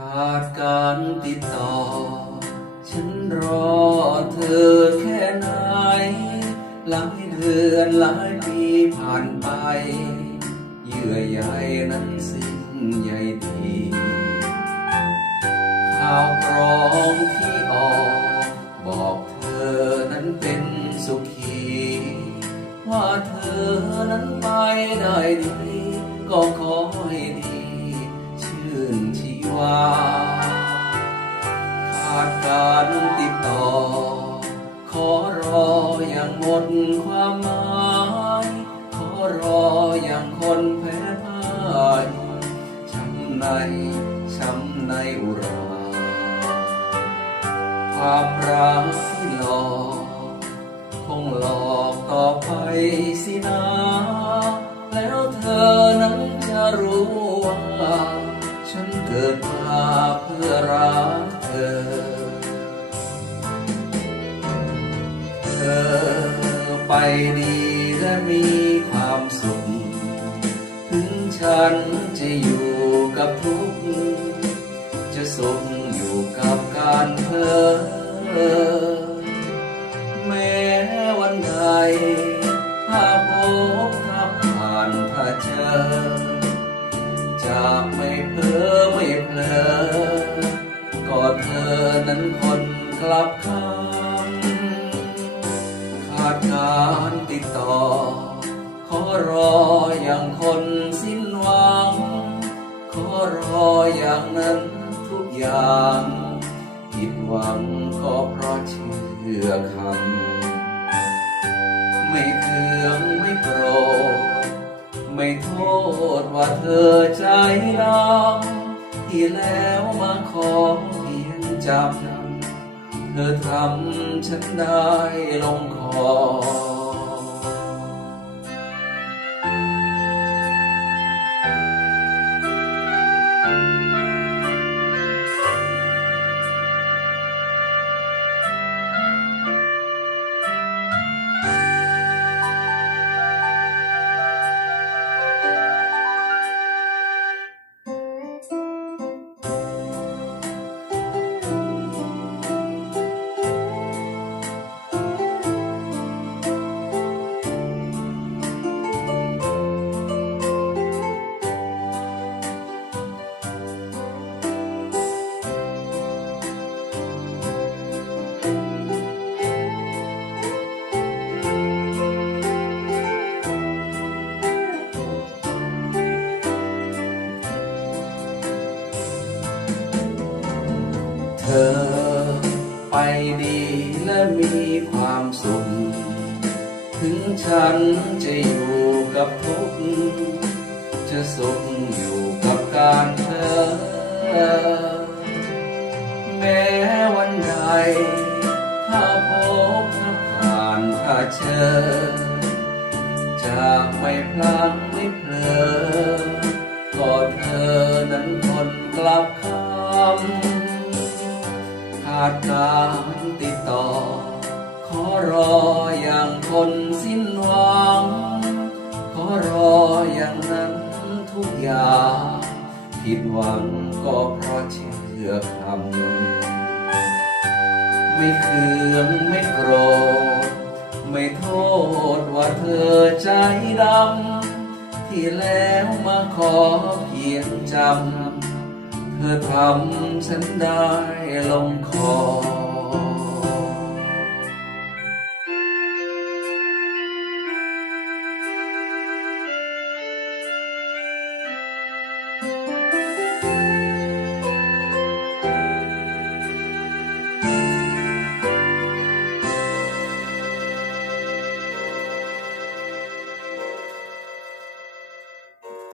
ขาดการติดต่อ ฉันรอเธอแค่ไหน หลายเดือนหลายปีผ่านไป เยื่อใยนั้นสิ้นใยดีข่าวกรองที่ออก ดความหมายขอรออย่างคนแพ้พ่ายช้ำในช้ำในอุรา ความรักที่หลอกคงหลอกต่อไปสินะแล้วเธอนั้นจะรู้ว่า ฉันเกิดมาเพื่อรักเธอ ไปดีและมีความสุข ถึงฉันจะอยู่กับทุกข์จะสุขอยู่กับการเพ้อแม้วันใดถ้าพบถ้าผ่านถ้าเจอจะไม่เพ้อไม่เพลอก็เธอนั้นคนกลับคำ ขาดการติดต่อ ขอรออย่างคนสิ้นหวัง ขอรออย่างนั้นทุกอย่างผิดหวังก็เพราะเชื่อคำไม่เคืองไม่โกรธไม่โทษว่าเธอใจดำที่แล้วมาขอเพียงจำ เธอทำฉันได้ลงคอ ดีและมีความสุข ถึงฉันจะอยู่กับทุกข์จะสุขอยู่กับการเธอ แม้วันใด ถ้าพบถ้าผ่านถ้าเจอจะไม่พลังไม่เพลอก็เธอนั้นคนกลับคำ ขาดการติดต่อ ขอรออย่างคนสิ้นหวัง ขอรออย่างนั้นทุกอย่าง ผิดหวังก็เพราะเชื่อคำไม่เคืองไม่โกรธ ไม่โทษว่าเธอใจดำที่แล้วมาขอเพียงจำ เธอทำฉันได้ลงคอ